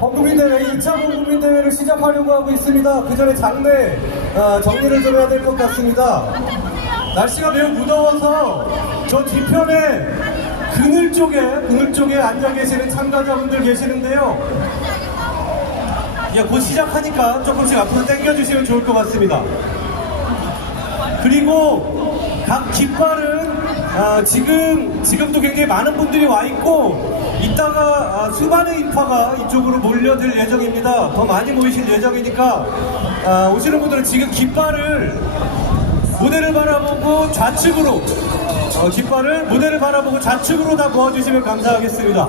범국민대회 2차 범국민대회를 시작하려고 하고 있습니다. 그 전에 장례 정리를 좀 해야 될 것 같습니다. 날씨가 매우 무더워서 저 뒤편에 그늘 쪽에 앉아 계시는 참가자분들 계시는데요. 곧 시작하니까 조금씩 앞으로 당겨주시면 좋을 것 같습니다. 그리고 각 깃발은 지금도 굉장히 많은 분들이 와 있고 이따가 수많은 인파가 이쪽으로 몰려들 예정입니다. 더 많이 모이실 예정이니까 오시는 분들은 지금 깃발을 무대를 바라보고 좌측으로 깃발을 무대를 바라보고 좌측으로 다 모아주시면 감사하겠습니다.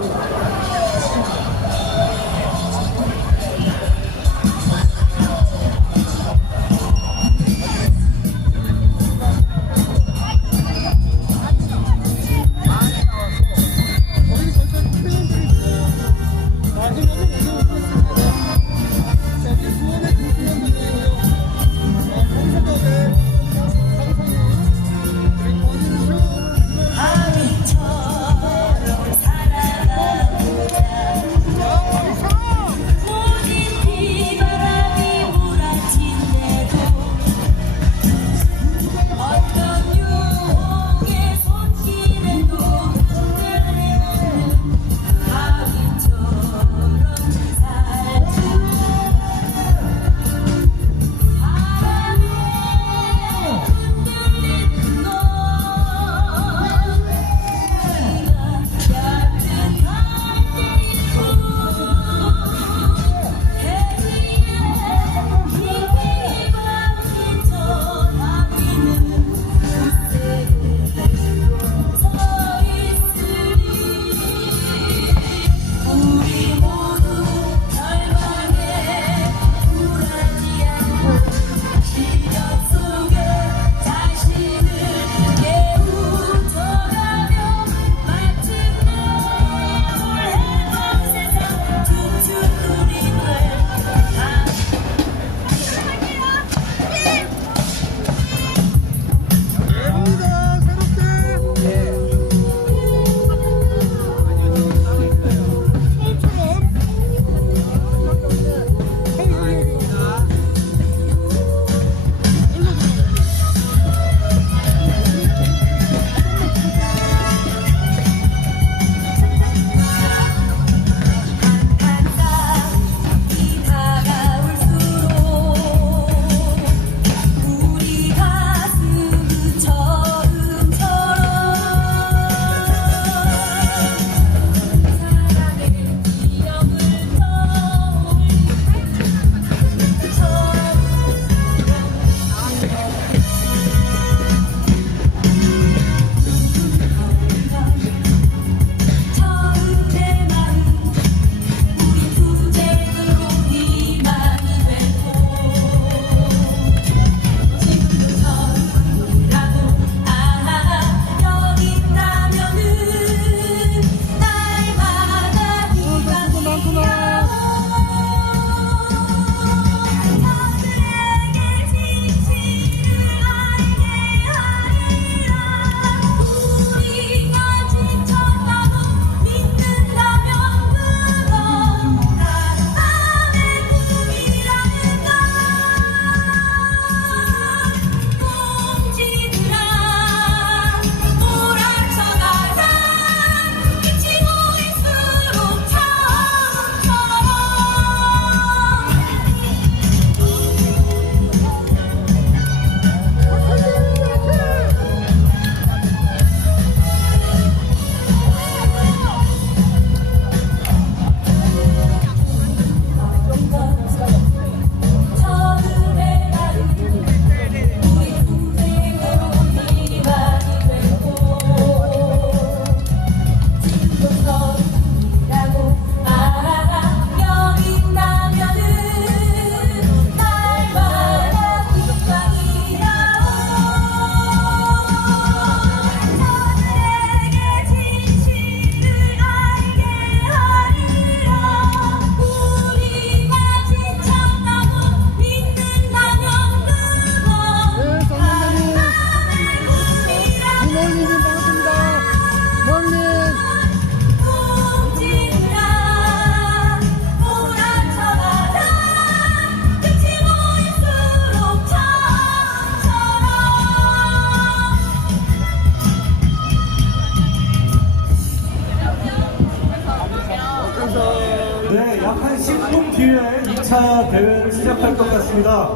네, 약 한 10분 뒤에 2차 대회를 시작할 것 같습니다.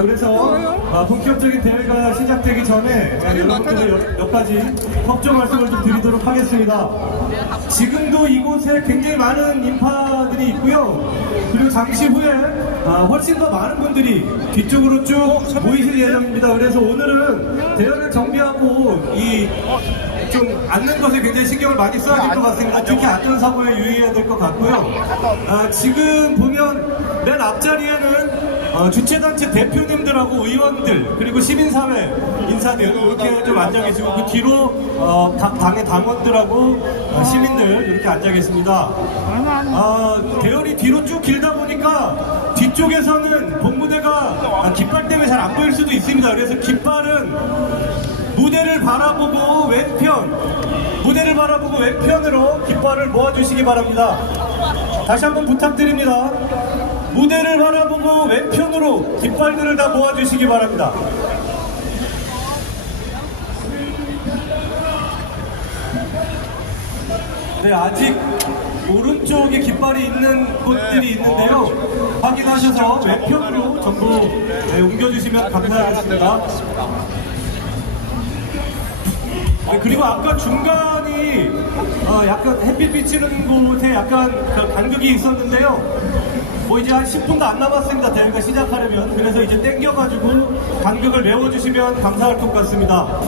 그래서 본격적인 대회가 시작되기 전에 여러분들의 몇 가지 협조 말씀을 좀 드리도록 하겠습니다. 지금도 이곳에 굉장히 많은 인파들이 있고요. 그리고 잠시 후에 훨씬 더 많은 분들이 뒤쪽으로 쭉 모이실 예정입니다. 그래서 오늘은 대회를 정비하고 좀 앉는 것에 굉장히 신경을 많이 써야 될 것 같습니다. 특히 안전사고에 유의해야 될 것 같고요. 지금 보면 맨 앞자리에는 주최단체 대표님들하고 의원들 그리고 시민사회 인사들 이렇게 좀 앉아 계시고 그 뒤로 각 당의 당원들하고 시민들 이렇게 앉아 계십니다. 대열이 뒤로 쭉 길다 보니까 뒤쪽에서는 본무대가 깃발 때문에 잘 안 보일 수도 있습니다. 그래서 깃발은 무대를 바라보고 왼편으로 깃발을 모아주시기 바랍니다. 다시 한번 부탁드립니다. 무대를 바라보고 왼편으로 깃발들을 다 모아주시기 바랍니다. 네, 아직 오른쪽에 깃발이 있는 곳들이 있는데요. 확인하셔서 왼편으로 전부 옮겨주시면 감사하겠습니다. 그리고 아까 중간이 약간 햇빛 비치는 곳에 약간 간격이 있었는데요. 이제 한 10분도 안 남았습니다. 대회가 시작하려면. 그래서 이제 땡겨가지고 간격을 메워주시면 감사할 것 같습니다.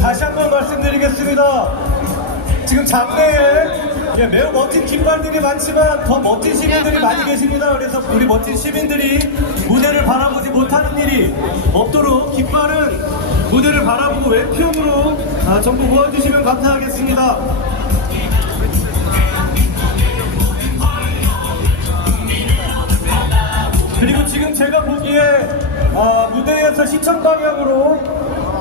다시 한번 말씀드리겠습니다. 지금 장내에 매우 멋진 깃발들이 많지만 더 멋진 시민들이 많이 계십니다. 그래서 우리 멋진 시민들이 무대를 바라보지 못하는 일이 없도록 깃발은 무대를 바라보고 왼편으로 전부 모아주시면 감사하겠습니다. 그리고 지금 제가 보기에 무대에서 시청 방향으로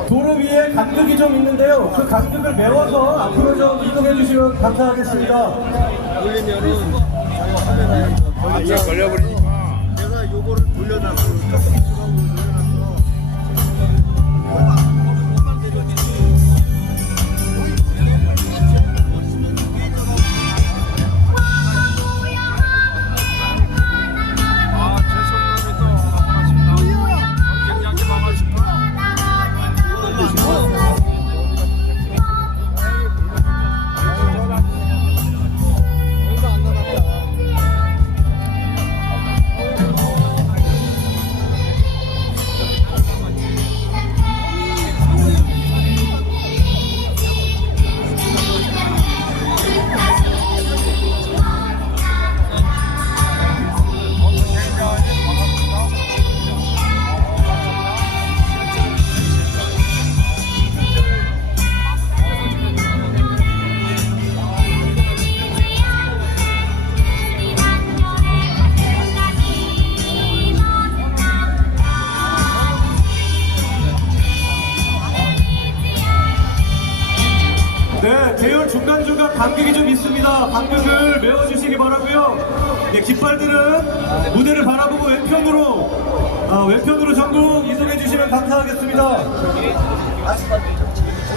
도로 위에 간격이 좀 있는데요. 그 간격을 메워서 앞으로 좀 이동해 주시면 감사하겠습니다. 돌리면은 자기가 화면에 걸려버리니까 내가 요거를 돌려놨어. 네, 대열 중간중간 간격이 좀 있습니다. 간격을 메워주시기 바라고요. 네, 깃발들은 무대를 바라보고 왼편으로 전부 이동해 주시면 감사하겠습니다.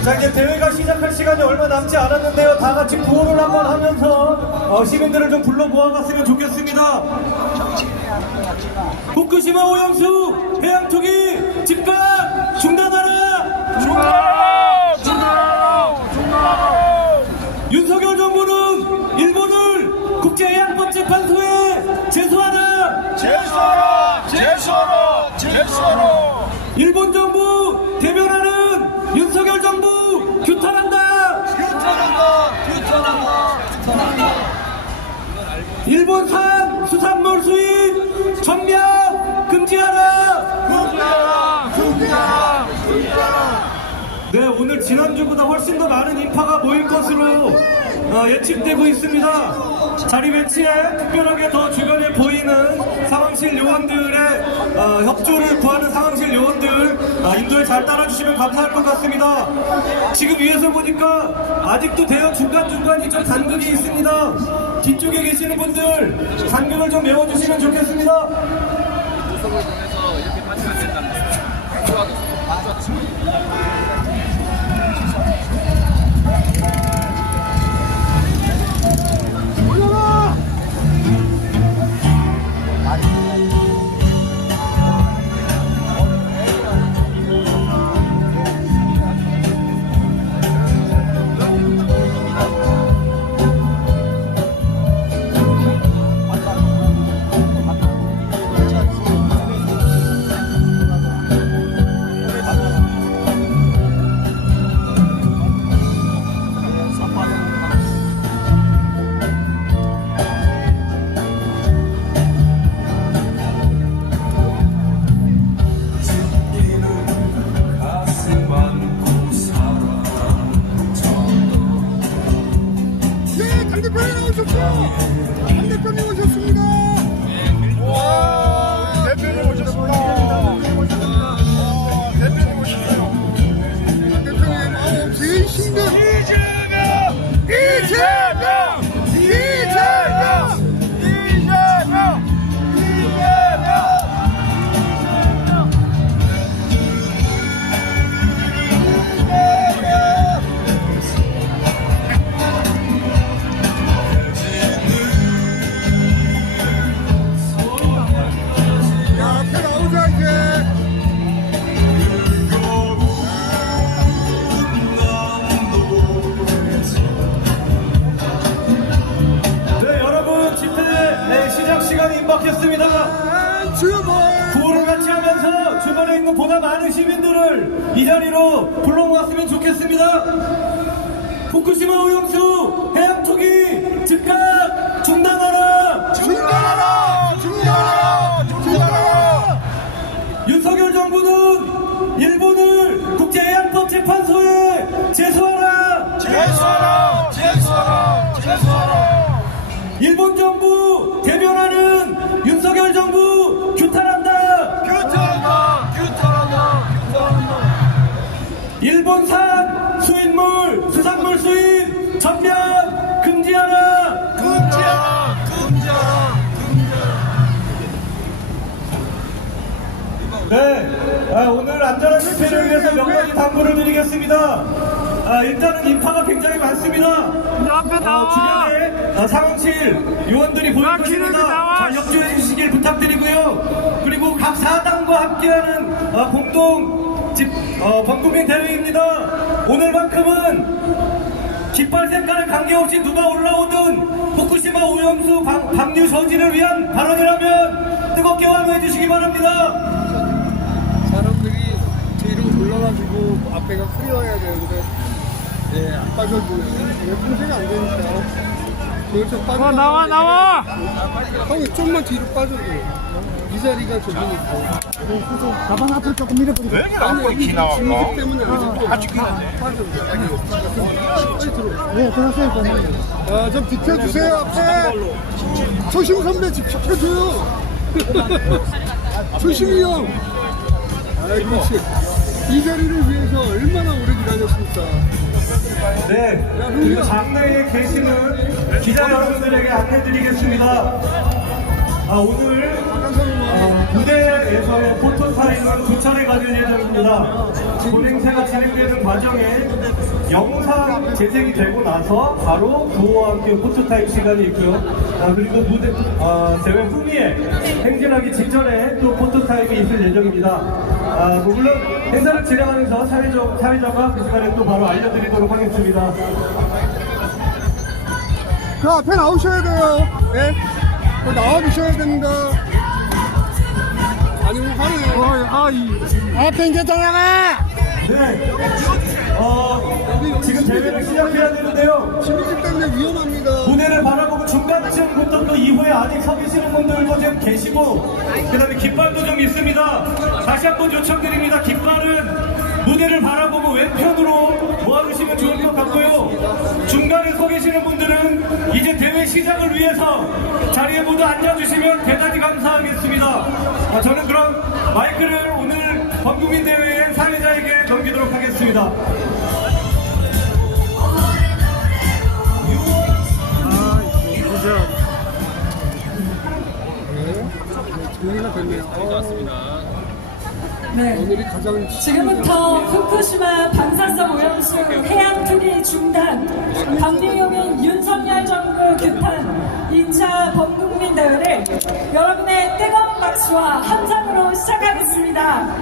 자, 이제 대회가 시작할 시간이 얼마 남지 않았는데요. 다 같이 구호를 한번 하면서 시민들을 좀 불러 모아봤으면 좋겠습니다. 후쿠시마 오염수 해양 투기 집단 정부 대변하는 윤석열 정부 규탄한다. 일본산 수산물 수입 전면 금지하라. 네, 오늘 지난주보다 훨씬 더 많은 인파가 모일 것으로 예측되고 있습니다. 자리 배치에 특별하게 더 주변에 보이는 상황실 요원들의 협조를 구하는 상황실 요원들 인도에 잘 따라주시면 감사할 것 같습니다. 지금 위에서 보니까 아직도 대형 중간중간이 좀 간극이 있습니다. 뒤쪽에 계시는 분들 간격을 좀 메워주시면 좋겠습니다. 당대표님 오셨어! 당대표님 오셨습니다! 와, 대표님 오셨습니다! 대표님 오셨어요! 당대표님, 아우, 진심들! 이재명! 앞에 나오자 이제. 네, 여러분 집회 시작 시간이 임박했습니다. 구호를 같이 하면서 주변에 있는 보다 많은 시민들을 이 자리로 불러모았으면 좋겠습니다. 후쿠시마 오염수 해양 투기 즉각 중단하라. 윤석열 정부는 일본을 국제해양법 재판소에 제소하라. 일본 정부 대변하는 윤석열 정부 규탄한다. 일본산 수입물 수산물 수입 전면 금지하라. 네, 오늘 안전한 집회를 위해서 몇 가지 당부를 드리겠습니다. 일단은 인파가 굉장히 많습니다. 주변에 상황실 요원들이 보일 것입니다. 자, 협조해 주시길 부탁드리고요. 그리고 각 사당과 함께하는 범국민 대회입니다. 오늘만큼은 깃발 색깔에 관계없이 누가 올라오든 후쿠시마 오염수 방류 저지를 위한 발언이라면 뜨겁게 환호해 주시기 바랍니다. 사람들이 뒤로 물러가지고 앞에가 흐려야 되는데 안 빠져주네. 왜 통제가 안 되니까. 좀 빠져. 나와! 형이 좀만 뒤로 빠져줘. 이 자리가 저기니까. 가방 앞으로 조금 밀어보세요. 왜 이렇게 앞으로 기 나와? 중국 때문에 아주 기네. 빠져. 빨리 들어. 네, 들었어요. 좀 비켜주세요, 앞에. 조심 선배 비켜줘요. 조심히 형. 그렇지. 이 자리를 위해서 얼마나 오래 기다렸습니까? 네, 그리고 장내에 계시는 기자 여러분들에게 안내드리겠습니다. 오늘 무대에서의 포토타임은 2차례 가질 예정입니다. 본 행사가 진행되는 과정에 영상 재생이 되고 나서 바로 구호와 함께 포토타임 시간이 있고요. 그리고 무대 대회 후미에 행진하기 직전에 또 포토타임이 있을 예정입니다. 물론 행사를 진행하면서 사회자가 그 시간에 또 바로 알려드리도록 하겠습니다. 그 앞에 나오셔야 돼요. 네. 나와주셔야 됩니다. 아니면 화내요. 앞에 이제 나가. 네. 지금 대회를 시작해야 되는데요. 친구들 때문에 위험합니다. 무대를 바라보고 중간쯤부터 또 이후에 아직 서 계시는 분들도 좀 계시고, 그 다음에 깃발도 좀 있습니다. 다시 한번 요청드립니다. 깃발은 무대를 바라보고 왼편으로 모아주시면 좋을 것 같고요. 중간에 서 계시는 분들은 이제 대회 시작을 위해서 자리에 모두 앉아주시면 대단히 감사하겠습니다. 저는 그럼 마이크를 오늘 범국민 대회의 사회자에게 넘기도록 하겠습니다. 정리가 됐네요. 네. 오늘이 가장 지금부터 후쿠시마 방사성 오염수 해양 투기 중단, 방류용인 윤석열 정부 규탄 2차 범국민 대회를 여러분의 뜨거운 박수와 함성으로 시작하겠습니다.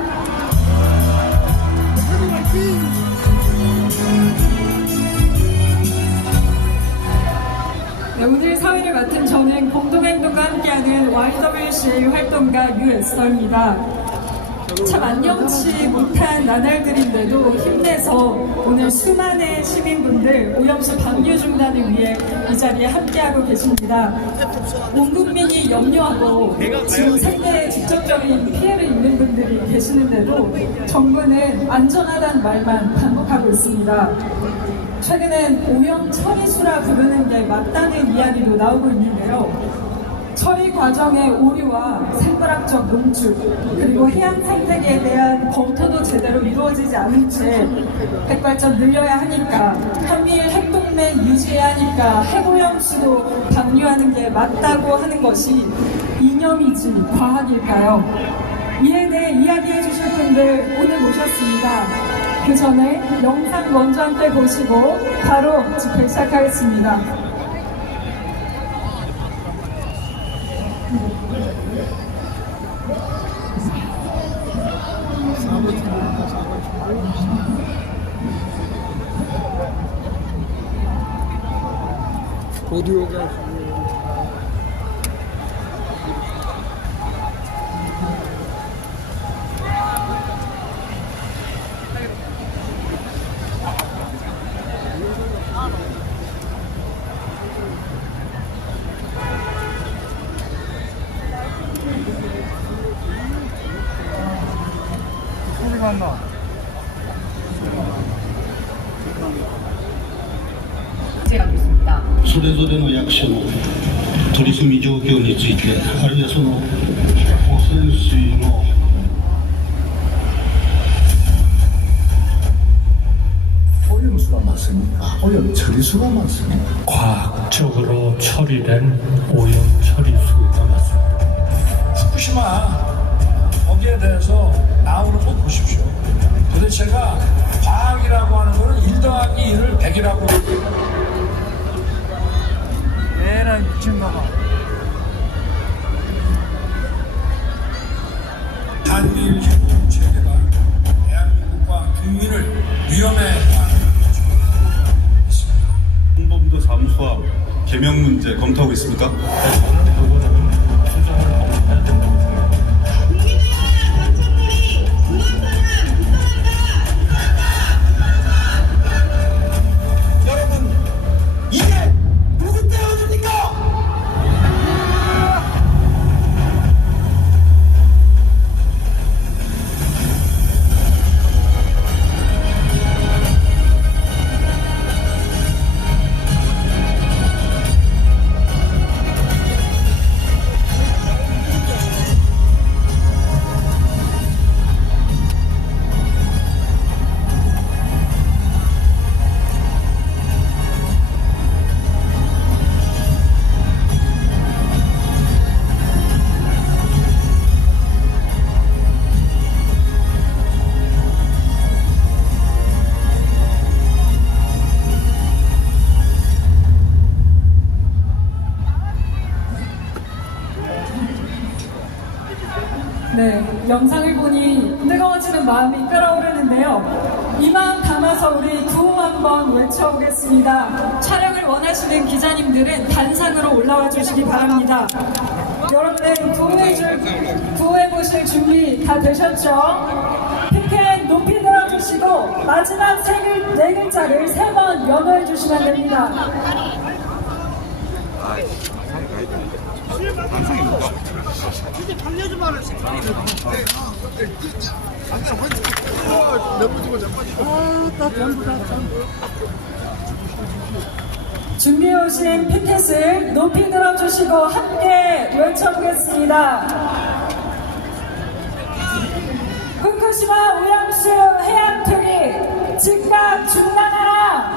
네, 오늘 사회를 맡은 저는 공동행동과 함께하는 YWCA 활동가 유에스더입니다. 참 안녕치 못한 나날들인데도 힘내서 오늘 수많은 시민분들 오염수 방류 중단을 위해 이 자리에 함께하고 계십니다. 온 국민이 염려하고 지금 생계에 직접적인 피해를 입는 분들이 계시는데도 정부는 안전하다는 말만 반복하고 있습니다. 최근엔 오염 처리수라 부르는 게 맞다는 이야기도 나오고 있는데요. 처리 과정의 오류와 생물학적 농축, 그리고 해양 생태계에 대한 검토도 제대로 이루어지지 않은 채 핵발전 늘려야 하니까, 한미일 핵동맹 유지해야 하니까 핵오염수도 방류하는 게 맞다고 하는 것이 이념이지 과학일까요? 이에 대해 이야기해 주실 분들 오늘 모셨습니다. 그 전에 영상 먼저 함께 보시고 바로 집회 시작하겠습니다. 오디오가 소리가 안 나. 제가 겠습니다. それぞれの役所の取り組み状況について、あるいはその汚染水の 오염수가 맞습니까? 오염 처리수가 맞습니까? 과학적으로 처리된 오염 처리수가 맞습니다. 후쿠시마 거기에 대해서 나오는 거 보십시오. 도대체가 과학이라고 하는 거는 1 더하기 1을 100이라고 에라이 미친놈아. 한일 핵 체계가 대한민국과 국민을 위험에 빠뜨리고 있습니다. 홍범도 잠수함 개명 문제 검토하고 있습니까? 저는 그거는 수정을 검토해야 된다고 생각합니다. 여러분, 이게 누구 때문입니까? 네, 영상을 보니 뜨거워지는 마음이 끓어오르는데요. 이 마음 담아서 우리 구호 한번 외쳐보겠습니다. 촬영을 원하시는 기자님들은 단상으로 올라와 주시기 바랍니다. 여러분들 구호해보실 준비 다 되셨죠? 높이 들어주시고 마지막 네 글자를 3번 연호해 주시면 됩니다. 준비해 오신 피켓을 높이 들어주시고 함께 외쳐보겠습니다. 후쿠시마 오염수 해양 투기 즉각 중단하라.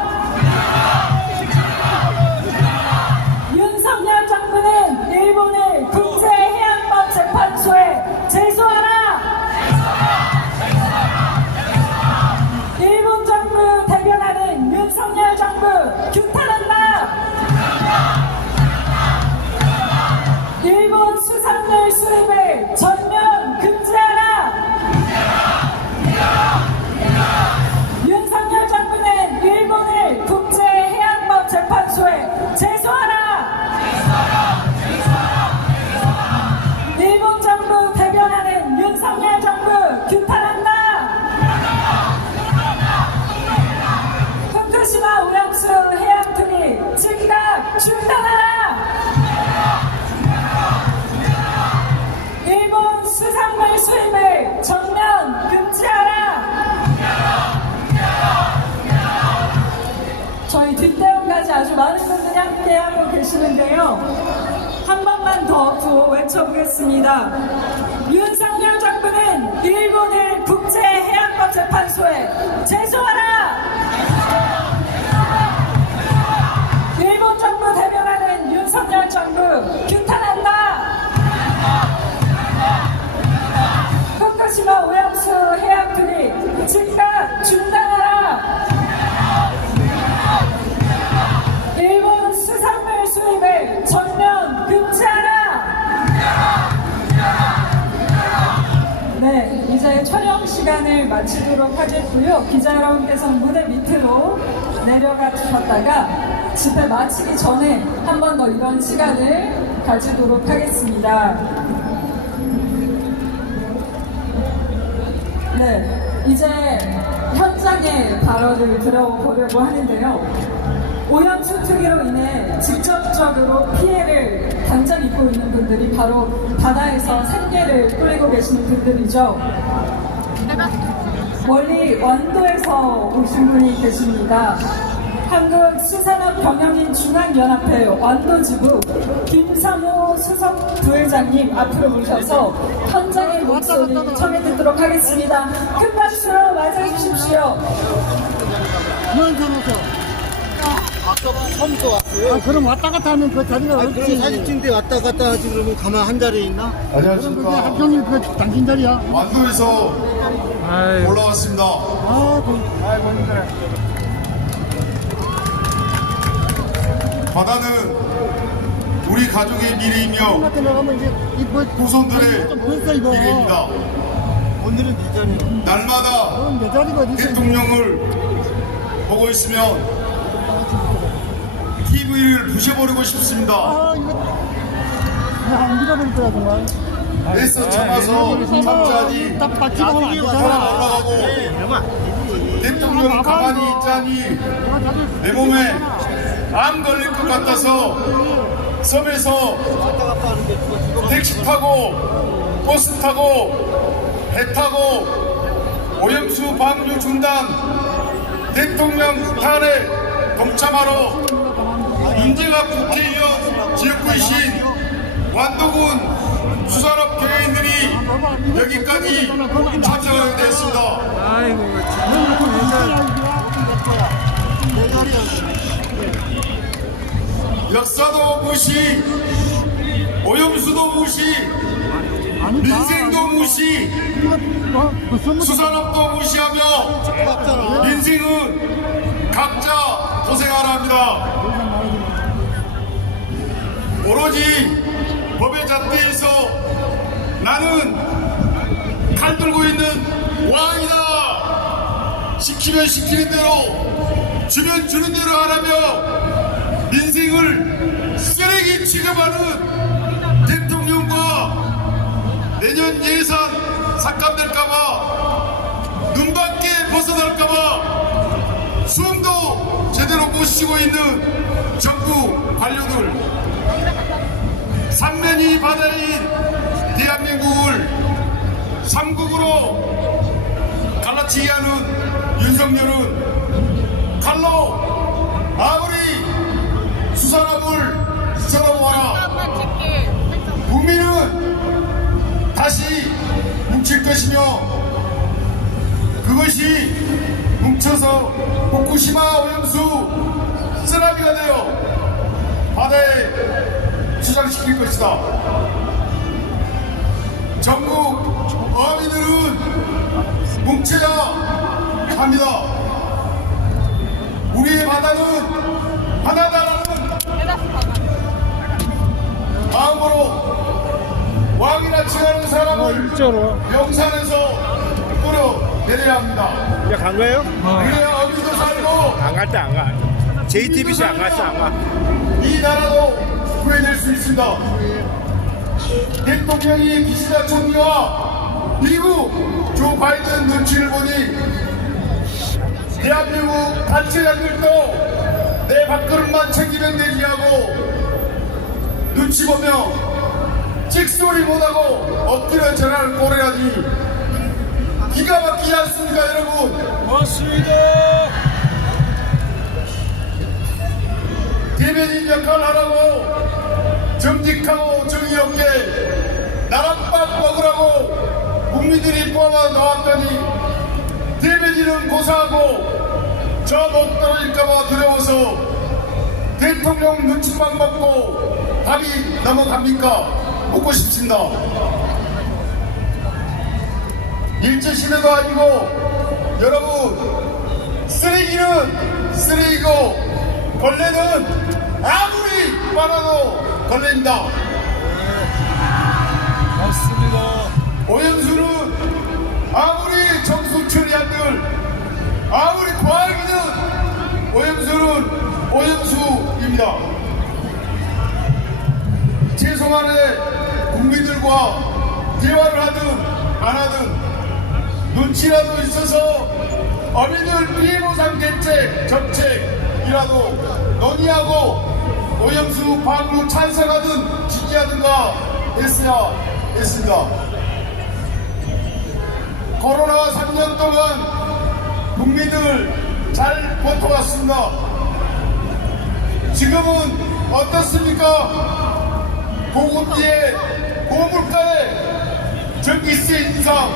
윤석열 정부는 일본을 국제해양법 재판소에 제소하라. 일본 정부 대변하는 윤석열 정부 규탄한다. 일본 수산물 수입을 전면 금지하라. 윤석열 정부는 일본을 국제해양법 재판소에 제소하라. 일본 정부 대변하는 윤석열 정부 규탄한다. 후쿠시마 오염수 해양 투기 즉각 중단하라. 일본 수산물 수입을 전면 금지하라. 저희 뒷대원까지 아주 많은 분들이 함께하고 계시는데요. 한 번만 더 구호 외쳐보겠습니다. 윤석열 정부는 일본을 국제해양법 재판소에 제소하라. 일본 정부 대변하는 윤석열 정부 규탄한다. 후쿠시마 오염수 해양 투기 즉각 중단하라. 일본 수산물 수입을 전면 금지하라. 네, 이제 촬영 시간을 마치도록 하겠고요. 기자 여러분께서는 무대 밑으로 내려가 주셨다가 집회 마치기 전에 한 번 더 이런 시간을 가지도록 하겠습니다. 네, 이제 현장의 발언을 들어보려고 하는데요. 오염수 투기로 인해 직접적으로 피해를 당장 입고 있는 분들이 바로 바다에서 생계를 꾸리고 계시는 분들이죠. 멀리 완도에서 오신 분이 계십니다. 한국수산업경영인 중앙연합회 완도지부 김삼호 수석 부회장님 앞으로 모셔서 현장의 목소리 전해 듣도록 하겠습니다. 큰 박수로 맞이해 주십시오. 처음부터 왔어요. 아, 그럼 왔다 갔다 하면 그 자리가 그럼 없지. 사진 찍는데 왔다 갔다 하지 그러면 가만 한 자리에 있나? 그럼 그게 한평일 그 당신 자리야. 완도에서 올라왔습니다. 바다는 우리 가족의 미래이며 한테 나가면 이제 이거 후손들의 좀 벌써 이거. 미래입니다. 오늘은 네 자리. 날마다 그럼 내 자리가 어디 있어? 대통령을 보고 있으면 TV를 부셔버리고 싶습니다. 아, 이거 그냥 안 밀어버릴 거야 정말. 애써 참아서 참자니 딱 받기만 하면 안 사람 되잖아. 올라가고 대통령 가만히 있자니 내 몸에 암 걸릴 것 같아서 섬에서 택시 타고 버스 타고 배 타고 오염수 방류 중단 대통령 탄핵 동참하러 인재가 국회의원 지역구이신 완도군 수산업 경영인들이 여기까지 참석하게 되었습니다. 역사도 무시, 오염수도 무시, 민생도 무시, 수산업도 무시하며 민생은 각자 고생하라 합니다. 오로지 법의 잣대에서 나는 칼 들고 있는 왕이다. 시키면 시키는 대로 주면 주는 대로 하라며 민생을 쓰레기 취급하는 대통령과 내년 예산 삭감될까봐 눈방 모시고 있는 정부 관료들, 삼면이 바다인 대한민국을 삼국으로 갈라치게 하는 윤석열은 칼로 아무리 수사람을 썰어보아라 국민은 다시 뭉칠 것이며 그것이 뭉쳐서 후쿠시마 오염수 쓰나미가 되어 바다에 추상시킬 것이다. 전국 어민들은 뭉쳐야 합니다. 우리의 바다는 하나다라는 마음으로 왕이나 칭하는 사람을 영산에서 끌어내려야 합니다. 이제 간 거예요? 그래야 어디서 살고 안 갔다 안 가. JTBC 안 갔어 안 가. 이 나라도 구해낼 수 있습니다. 대통령이 기시다 총리와 미국 조 바이든 눈치를 보니 대한민국 단체장들도 내 밥그릇만 챙기면 되지 하고 눈치 보며 찍소리 못하고 엎드려 전화를 꼬래하니 기가 막히지 않습니까 여러분? 맞습니다. 대변인 역할을 하라고 정직하고 정의롭게 나랏밥 먹으라고 국민들이 뽑아 나왔더니 대변인은 고사하고 저 못 떨어질까봐 두려워서 대통령 눈치밥 먹고 답이 넘어갑니까? 묻고 싶습니다. 일제시대도 아니고 여러분 쓰레기는 쓰레기고 걸레는 아무리 빨아도 걸레입니다. 맞습니다. 오염수는 아무리 정수 처리한들 아무리 과학이든 오염수는 오염수입니다. 죄송하네 국민들과 대화를 하든 안 하든 눈치라도 있어서 어린이들 피해보상 대책 정책이라도 논의하고 오염수 방류 찬성하든 지지하든가 했어야 했습니다. 코로나 3년 동안 국민들 잘 버텨왔습니다. 지금은 어떻습니까? 고금리에 고물가에 전기세 인상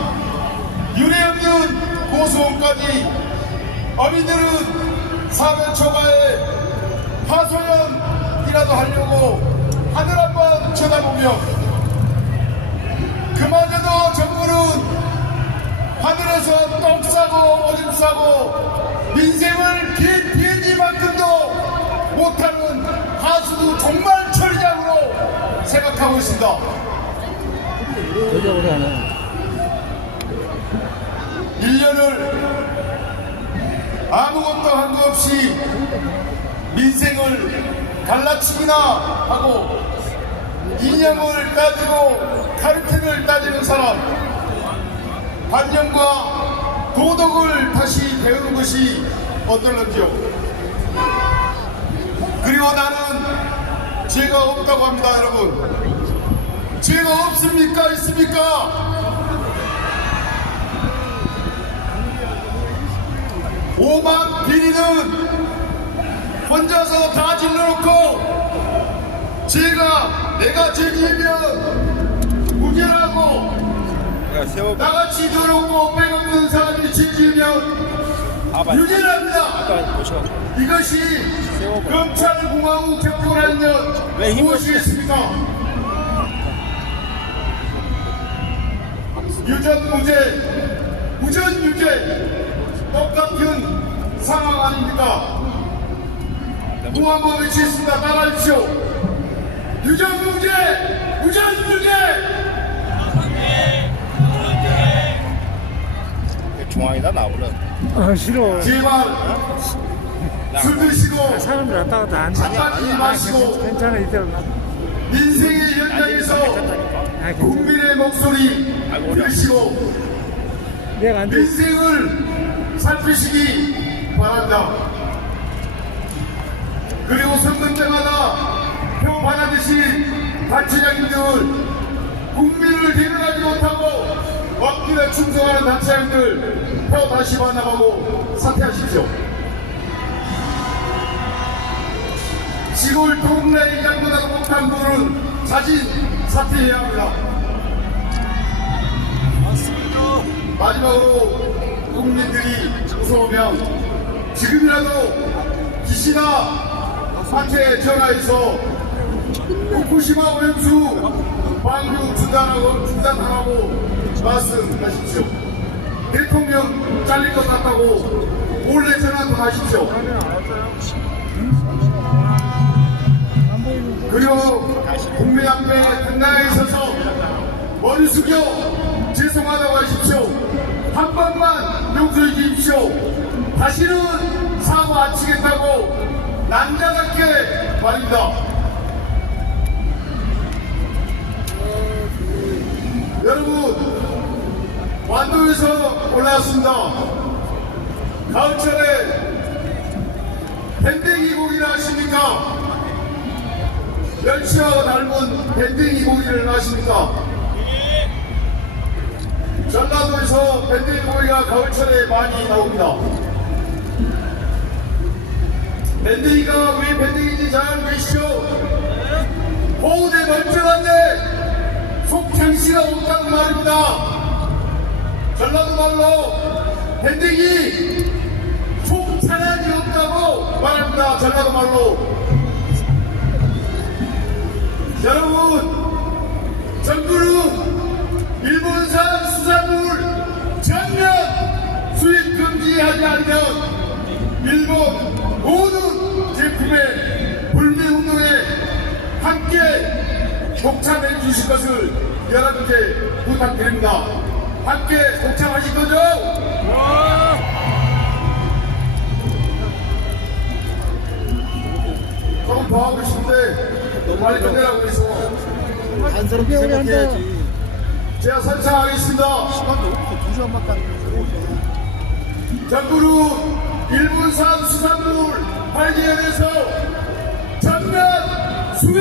유례없는 고소음까지 어민들은 사면 초과에 하소연이라도 하려고 하늘 한번 쳐다보며 그마저도 정부는 하늘에서 똥 싸고 오줌 싸고 민생을 비행기만큼도 못하는 하수도 정말 처리장으로 생각하고 있습니다. 되게 오래 하네. 1년을 아무것도 한 거 없이 민생을 갈라치기나 하고 이념을 따지고 카르텔을 따지는 사람 관념과 도덕을 다시 배우는 것이 어떨런지요. 그리고 나는 죄가 없다고 합니다. 여러분 죄가 없습니까? 있습니까? 오만 비리는 혼자서 다 질러놓고 내가 죄지으면 무죄라고 나같이 더럽고 빼먹는 사람이 죄지으면 유죄랍니다. 이것이 검찰공화국 격돌하면 무엇이겠습니까? 유전 무죄, 무전 유죄 똑같은 상황 아닙니까? 구 한번 외치겠습니다. 따라하십시오. 유전 무죄, 무전 무죄. 중앙에다 나오려. 아 싫어. 제발 술 드시고 사람들 왔다 갔다 안 돼. 잠깐 마시고 괜찮아 이대로 나. 민생의 현장에서 국민의 목소리 들으시고 내가 안 돼. 민생을 살피시기 바랍니다. 그리고 선거 때마다 표 받아드신 단체장님들, 국민을 대변하지 못하고 왕길에 충성하는 단체장들 표 다시 만나보고 사퇴하십시오. 시골 동네 이장보다 못한 분은 자진 사퇴해야 합니다. 마지막으로 국민들이 무서우면 지금이라도 기시나 한테 전화해서 후쿠시마 오염수 방류 중단하라고 말씀하십시오. 대통령 잘릴 것 같다고 몰래 전화도 하십시오. 그리고 국민 앞에 한나라에 서서 머리 숙여 죄송하다고 하십시오. 한 번만 용서해 주십시오. 다시는 사고 안 치겠다고 남자답게 말입니다. 여러분, 완도에서 올라왔습니다. 가을철에 밴댕이 고기를 아십니까? 멸치와 닮은 밴댕이 고기를 아십니까? 전라도에서 밴댕이 고기가 가을철에 많이 나옵니다. 밴댕이가 왜 밴댕이인지 잘 알고 계시죠? 호우대 멀쩡한데 속창시가 없다는 말입니다. 전라도 말로 밴댕이 속창한이 없다고 말합니다. 전라도 말로. 여러분, 정부는 일본산 수산물 전면 수입 금지하지 않으면 일본 모든 제품의 불매운동에 함께 동참해 주실 것을 여러분께 부탁드립니다. 함께 동참하실 거죠? 조금 더 하고 싶은데 너무 빨리 끝내라고 그래서 단서롭게 생각해야지. 제가 선창하겠습니다. 시간도 없어. 2시간밖에 안 돼. 정부는 일본산 수산물 발기에 대해서 전면 수입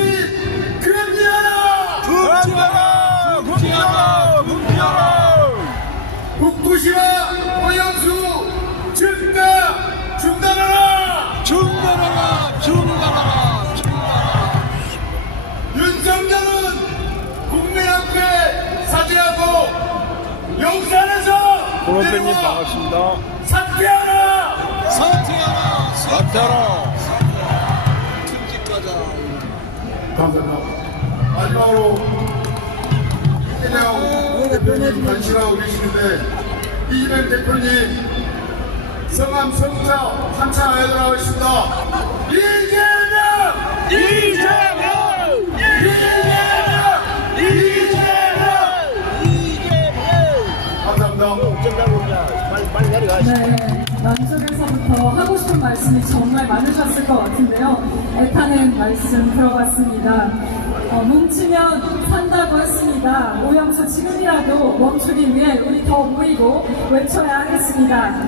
금지하라! 금지하라! 후쿠시마 오염수 증가 중단하라! 윤석열은 국민 앞에 사죄하고 용산에서 고로페님 내려와 반갑습니다. 사퇴하라! 맞잖아. 감사합니다. 마지막으로 이재명 대표님 관심하고 계시는데 이재명 대표님 성함 성자 한창 안에 들어가겠습니다. 감사합니다. 네, 남쪽에서부터 하고 싶은 말씀이 정말 많으셨을 것 같은데요. 애타는 말씀 들어봤습니다. 뭉치면 산다고 했습니다. 오염수 지금이라도 멈추기 위해 우리 더 모이고 외쳐야 하겠습니다.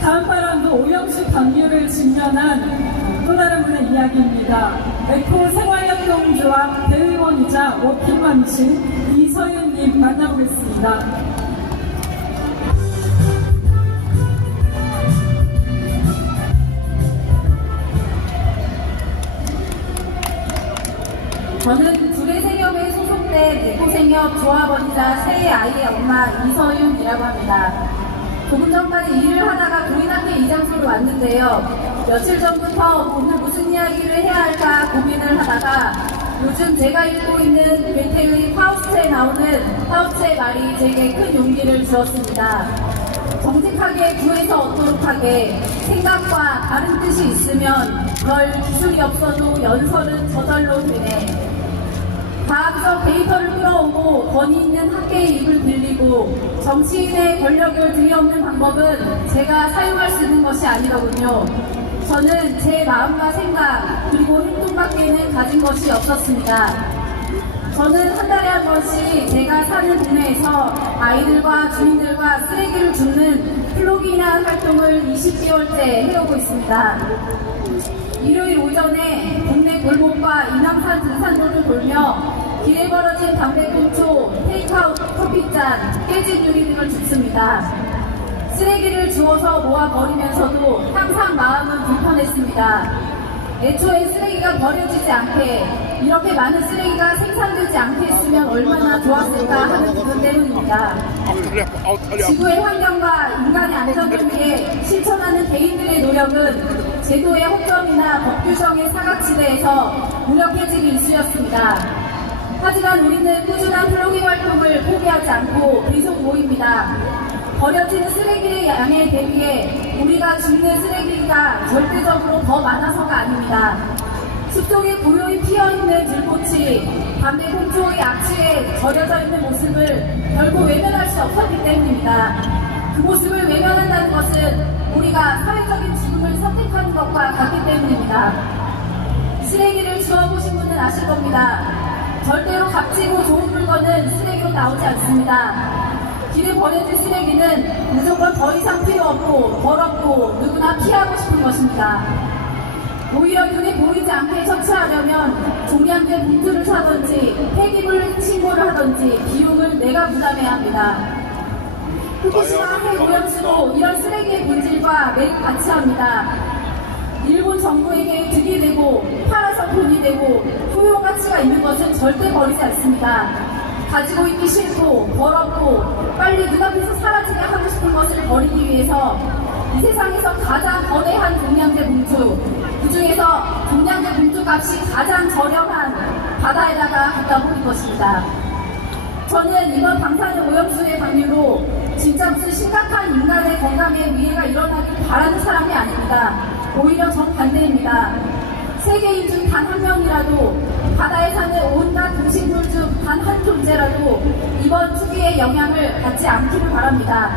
다음 바람도 오염수 방류를 직면한 또 다른 분의 이야기입니다. 에코 생활협동조합 대의원이자 워킹맘이신 이서윤님 만나보겠습니다. 저는 두레생협에 소속된 에코생협 조합원이자 세 아이의 엄마 이서윤이라고 합니다. 조금 전까지 일을 하다가 부인한테 이 장소로 왔는데요. 며칠 전부터 오늘 무슨 이야기를 해야 할까 고민을 하다가 요즘 제가 읽고 있는 괴테의 파우스트에 나오는 파우스트의 말이 제게 큰 용기를 주었습니다. 정직하게 구해서 얻도록 하게 생각과 다른 뜻이 있으면 별 기술이 없어도 연설은 저절로 되네. 과학적 데이터를 끌어오고 권위 있는 학계의 입을 빌리고 정치인의 권력을 들이엎는 방법은 제가 사용할 수 있는 것이 아니더군요. 저는 제 마음과 생각 그리고 행동밖에는 가진 것이 없었습니다. 저는 한 달에 한 번씩 제가 사는 동네에서 아이들과 주민들과 쓰레기를 줍는 플로깅이라는 활동을 20개월째 해오고 있습니다. 일요일 오전에 동네 골목과 인왕산 등산로를 돌며 길에 벌어진 담배꽁초, 테이크아웃 커피잔, 깨진 유리 등을 줍습니다. 쓰레기를 주워서 모아 버리면서도 항상 마음은 불편했습니다. 애초에 쓰레기가 버려지지 않게 이렇게 많은 쓰레기가 생산되지 않게 했으면 얼마나 좋았을까 하는 부분 때문입니다. 지구의 환경과 인간의 안전을 위해 실천하는 개인들의 노력은 제도의 허점이나 법 규정의 사각지대에서 무력해지기 일쑤였습니다. 하지만 우리는 꾸준한 플로깅 활동을 포기하지 않고 계속 모입니다. 버려지는 쓰레기의 양에 대비해 우리가 줍는 쓰레기가 절대적으로 더 많아서가 아닙니다. 숲속에 고요히 피어있는 들꽃이 담배꽁초의 악취에 절여져 있는 모습을 결코 외면할 수 없었기 때문입니다. 그 모습을 외면한다는 것은 우리가 사회적인 죽음을 선택하는 것과 같기 때문입니다. 쓰레기를 주워보신 분은 아실 겁니다. 절대로 값지고 좋은 물건은 쓰레기로 나오지 않습니다. 길에 버려진 쓰레기는 무조건 더 이상 필요 없고 더럽고 누구나 피하고 싶은 것입니다. 오히려 눈에 보이지 않게 처치하려면 종량제 봉투를 사든지 폐기물 신고를 하든지 비용을 내가 부담해야 합니다. 후쿠시마 핵오염수도 이런 쓰레기의 본질과 매우 같이 합니다. 일본 정부에게 득이 되고 팔아서 돈이 되고 효용 가치가 있는 것은 절대 버리지 않습니다. 가지고 있기 싫고 더럽고 빨리 눈앞에서 사라지게 하고 싶은 것을 버리기 위해서 이 세상에서 가장 거대한 종량제 봉투, 그 중에서 종량제 봉투 값이 가장 저렴한 바다에다가 갖다 버린 것입니다. 저는 이번 방사능 오염수의 방류로 진짜 무슨 심각한 인간의 건강에 위해가 일어나길 바라는 사람이 아닙니다. 오히려 정반대입니다. 세계인 중 단 한 명이라도 바다에 사는 온갖 동식물 중 단 한 존재라도 이번 투기의 영향을 받지 않기를 바랍니다.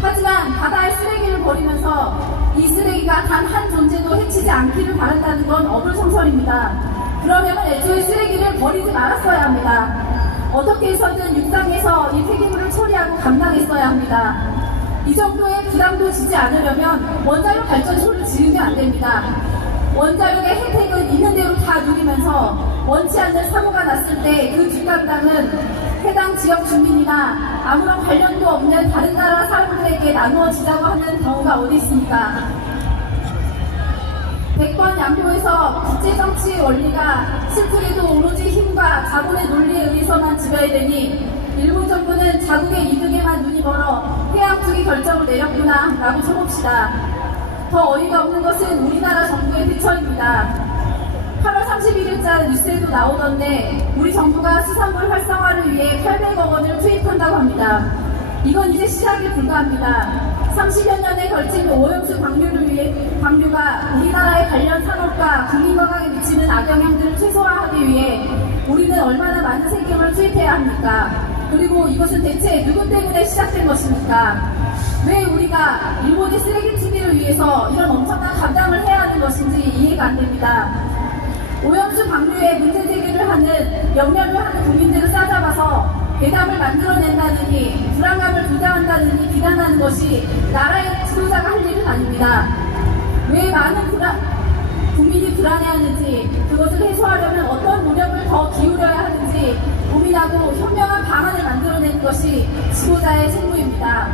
하지만 바다에 쓰레기를 버리면서 이 쓰레기가 단 한 존재도 해치지 않기를 바란다는 건 어불성설입니다. 그러려면 애초에 쓰레기를 버리지 말았어야 합니다. 어떻게 해서든 육상에서 이 폐기물을 처리하고 감당했어야 합니다. 이 정도의 부담도 지지 않으려면 원자력 발전소를 지으면 안 됩니다. 원자력의 혜택은 있는 대로 다 누리면서 원치 않는 사고가 났을 때 그 뒷감당은 해당 지역 주민이나 아무런 관련도 없는 다른 나라 사람들에게 나누어지자고 하는 경우가 어디 있습니까? 100번 양보해서 국제정치의 원리가 슬프게도 오로지 힘과 자본의 논리에 의해서만 지배야 되니 일본 정부는 자국의 이득에만 눈이 멀어 해양 투기 결정을 내렸구나 라고 쳐봅시다. 더 어이가 없는 것은 우리나라 정부의 대처입니다. 8월 31일자 뉴스에도 나오던데 우리 정부가 수산물 활성화를 위해 800억 원을 투입한다고 합니다. 이건 이제 시작에 불과합니다. 30여 년에 걸친 오염수 방류가 우리나라의 관련 산업과 국민 건강에 미치는 악영향들을 최소화하기 위해 우리는 얼마나 많은 세금을 투입해야 합니까? 그리고 이것은 대체 누구 때문에 시작된 것입니까? 왜 우리가 일본의 쓰레기 투기를 위해서 이런 엄청난 감당을 해야 하는 것인지 이해가 안 됩니다. 오염수 방류에 문제 제기를 하는 염려를 하는 국민들을 싸잡아서 대담을 만들어낸다느니 불안감을 조장한다느니 비난하는 것이 나라의 지도자가 할 일은 아닙니다. 왜 많은 국민이 불안해하는지 그것을 해소하려면 어떤 노력을 더 기울여야 하는지 고민하고 현명한 방안을 만들어내는 것이 지도자의 책무입니다.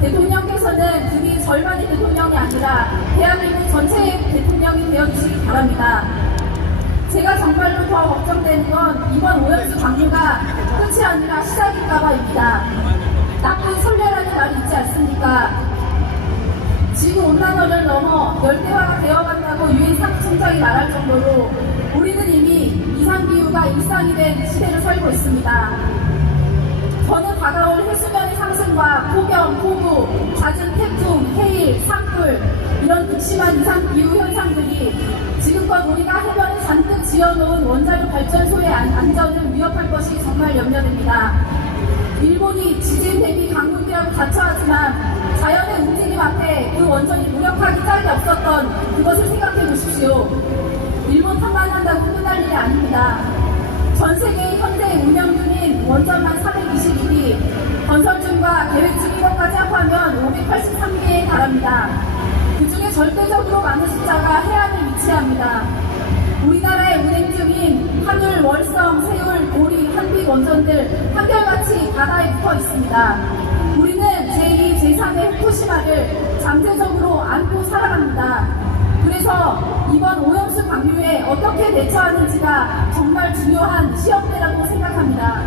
대통령께서는 국민 절반의 대통령이 아니라 대한민국 전체의 대통령이 되어주시기 바랍니다. 제가 정말로 더 걱정되는 건 이번 오염수 방류가 끝이 아니라 시작일까봐입니다. 나쁜 선례라는 말이 있지 않습니까? 지구온난화를 넘어 열대화가 되어간다고 유엔 사무총장이 말할 정도로 우리는 이미 이상기후가 일상이 된 시대를 살고 있습니다. 저는 다가올 해수면의 상승과 폭염, 폭우, 잦은 태풍, 해일, 산불 이런 극심한 이상기후 현상들이 지금껏 우리가 해변에 잔뜩 지어놓은 원자력 발전소의 안전을 위협할 것이 정말 염려됩니다. 일본이 지진 대비 강국이라고 자처하지만 자연의 움직임 앞에 그 원전이 무력하기 짝이 없었던 그것을 생각해 보십시오. 일본 탓만 한다고 끝날 일이 아닙니다. 전 세계 현재 운영 중인 원전만 421기, 건설 중과 계획 중인 것까지 합하면 583개에 달합니다. 그 중에 절대적으로 많은 숫자가 해안에 위치합니다. 우리나라에 운행 중인 한울, 월성, 세울, 고리, 한빛 원전들 한결같이 바다에 붙어 있습니다. 우리는 제2, 제3의 후쿠시마를 잠재적으로 안고 살아갑니다. 그래서 이번 오염수 방류에 어떻게 대처하는지가 정말 중요한 시험대라고 생각합니다.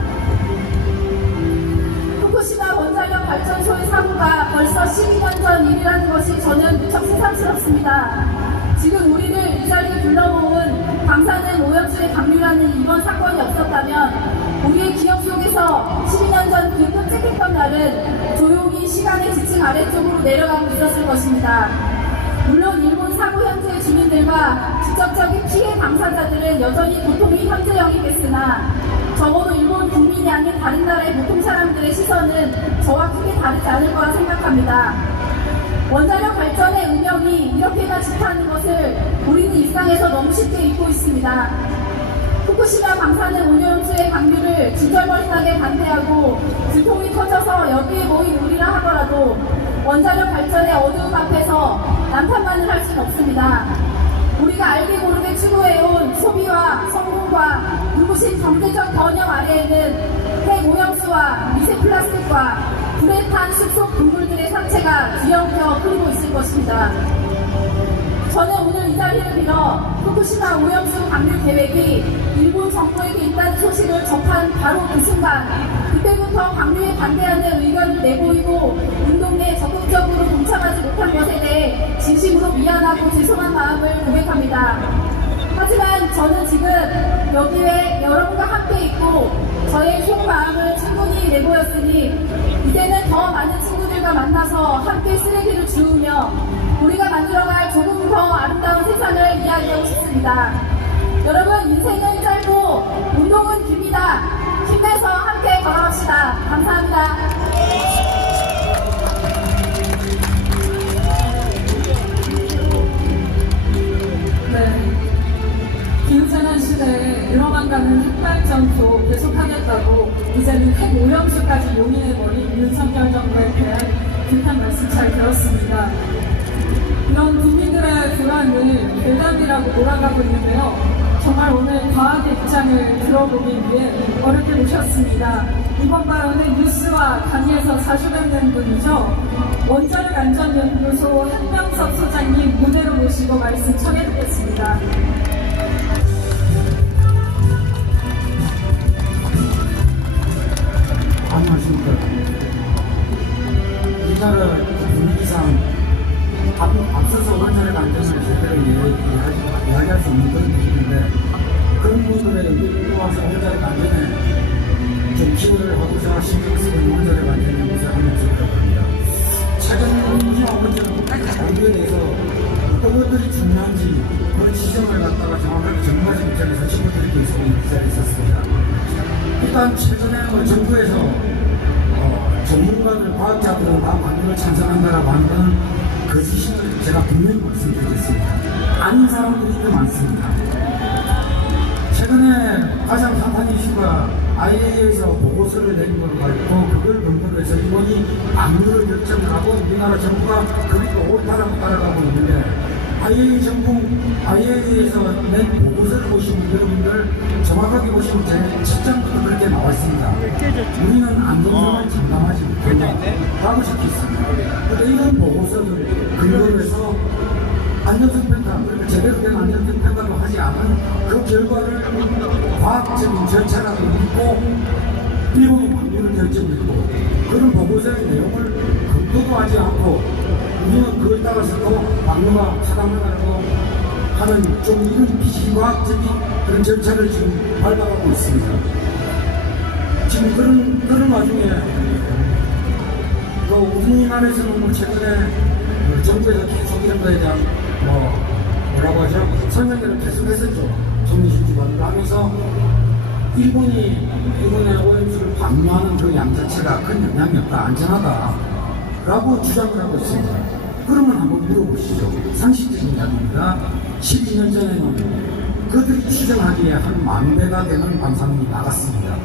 후쿠시마 원자력 발전소의 사고가 벌써 12년 전 일이라는 것이 저는 무척 새삼스럽습니다. 지금 우리를 이 자리에 불러모은 방사능 오염수의 방류라는 이번 사건이 없었다면 우리의 기억 속에서 12년 전 그 끔찍했던 날은 조용히 시간의 지층 아래쪽으로 내려가고 있었을 것입니다. 물론 일본 사고 현지의 주민들과 직접적인 피해 당사자들은 여전히 고통이 현재형이겠으나 적어도 일본 국민이 아닌 다른 나라의 보통 사람들의 시선은 저와 크게 다르지 않을 거라 생각합니다. 원자력 발전의 운영이 이렇게나 좋다는 것을 우리는 일상에서 너무 쉽게 잊고 있습니다. 후쿠시마 방사능 오염수의 방류를 진절머리나게 반대하고 들통이 터져서 여기에 모인 우리라 하더라도 원자력 발전의 어두움 앞에서 남탓만을 할 수는 없습니다. 우리가 알게 모르게 추구해온 소비와 성공과 눈부신 경제적 번영 아래에는 핵오염수와 미세 플라스틱과 불에 탄 숲속 동물들의 상체가 뒤엉켜 흐르고 있을 것입니다. 저는 오늘 이 자리를 빌어 후쿠시마 오염수 방류 계획이 일본 정부에게 있다는 소식을 접한 바로 그 순간 그때부터 방류에 반대하는 의견을 내보이고 운동에 적극적으로 동참하지 못한 것에 대해 진심으로 미안하고 죄송한 마음을 고백합니다. 하지만 저는 지금 여기에 여러분과 함께 있고 저의 속마음을 충분히 내보였으니 이제는 더 많은 친구들과 만나서 함께 쓰레기를 주우며 우리가 만들어갈 조금 더 아름다운 세상을 이야기하고 싶습니다. 여러분, 인생은 짧고 운동은 깁니다. 힘내서 함께 걸어갑시다. 감사합니다. 네. 기후재난 시대에 일어나가는 핵발전소 계속하겠다고 이제는 핵오염수까지 용인해버린 윤석열 정부에 대한 비판 말씀 잘 들었습니다. 이런 국민들의 불안을 괴담이라고 몰아가고 있는데요. 정말 오늘 과학의 입장을 들어보기 위해 어렵게 모셨습니다. 이번 발언은 뉴스와 강의에서 자주 뵙는 분이죠. 원자력 안전연구소 한명섭 소장님 무대로 모시고 말씀 청해 듣겠습니다. 안녕하십니까. 기사를 분위기상 앞서서 원자력 안전을 제대로 이야기할 수 있는 그런 분인데 그런 분들의 여기 와서 원자력 안전에 좀 기여를 하고자 신경 쓰는 원자력 안전 연구소를 하면서 합니다. 최근 이와 문제는 방류에 대해서 어떤 것들이 중요한지 그런 지점을 갖다가 정확하게 전문가적 입장에서 친구들이 계속 이 자리에 있었습니다. 일단 최근에 정부에서 전문가들, 과학자들은 다 방류를 찬성한다라고 하는 거짓임을 제가 분명히 말씀드리겠습니다. 아닌 사람들이 더 많습니다. 최근에 가장 핫한 이슈가 IAEA에서 보고서를 내린 걸로 알고 그걸 근거로 해서 일본이 방류를 결정을 하고 우리나라 정부가 그것도 옳다라고 따라가고 있는데 IAEA에서 낸 보고서를 보시면 여러분들 정확하게 보시면 제 첫 장부터 그렇게 나와 있습니다. 우리는 안전성을 장담하지 못한다라고 적혀 있습니다. 그런데 이런 보고서를 근거로 해서 안전성 평가, 그러니까 제대로 된 안전성 평가도 하지 않은 그 결과를 과학적인 절차라고 믿고 일본이 방류를 결정했고 그런 보고서의 내용을 검토도 하지 않고 우리는 그걸 따라서 또 방류가 차단하라고 하는 좀 이런 비과학적인 그런 절차를 지금 밟아가고 있습니다. 지금 그런 와중에 우리나라에서는 뭐 최근에 정부에서 계속 이런 거에 대한 뭐라고 하죠? 설명회를 계속 했었죠. 정리실주관을 하면서 일본의 오염수를 방류하는 그 양 자체가 큰 영향이 없다, 안전하다라고 주장을 하고 있습니다. 그러면 한번 물어보시죠. 상식적인 이야기입니다. 12년 전에는 그들이 추정하기에 한 10,000배가 되는 방사능이 나갔습니다.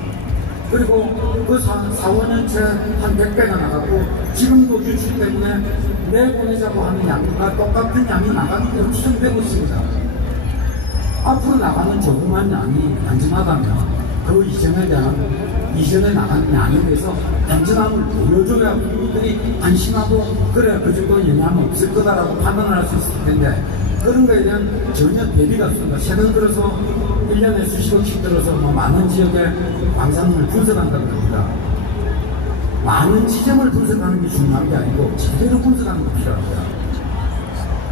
그리고 그 4~5년째 한 100배가 나갔고 지금도 유출 때문에 내보내자고 하는 양과 똑같은 양이 나가기 때문에 추정되고 있습니다. 앞으로 나가는 조그만 양이 안전하다면 그 이전에 나가는 양에 대해서 안전함을 보여줘야 국민들이 안심하고 그래 그 정도 영향은 없을 거다라고 판단을 할 수 있을 텐데 그런 거에 대한 전혀 대비가 없습니다. 최근 들어서 1년에 수십억씩 들어서 많은 지역에 방사능을 분석한다고 합니다. 많은 지점을 분석하는 게 중요한 게 아니고 제대로 분석하는 게 필요합니다.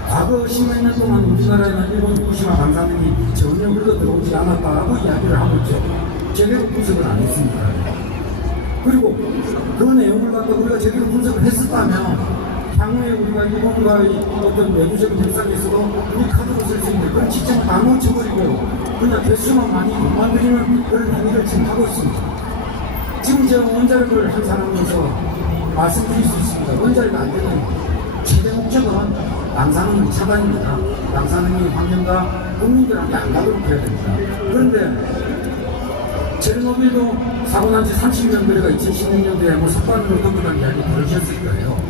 과거 10몇 년 동안 우리나라에는 일본 후쿠시마 방사능이 전혀 흘러 들어오지 않았다라고 이야기를 하고 있죠. 제대로 분석을 안 했습니다. 그리고 그 내용을 갖다 우리가 제대로 분석을 했었다면 향후에 우리가 일본과의 어떤 외교적인 협상에서도 우리 카드로 쓸 수 있는 그런 지점을 다 놓쳐버리고 그냥 개수만 많이 못 만들리는 그런 행위를 지금 하고 있습니다. 지금 제가 원자력을 한 사람으로서 말씀드릴 수 있습니다. 원자력 안 되는 최대 목적은 방사능 차단입니다. 방사능이 환경과 국민들한테 안 가도록 해야 됩니다. 그런데 체르노빌도 사고 난 지 30년 거리가 2016년도에 석관으로 덮어간 이야기 들으셨을 거예요.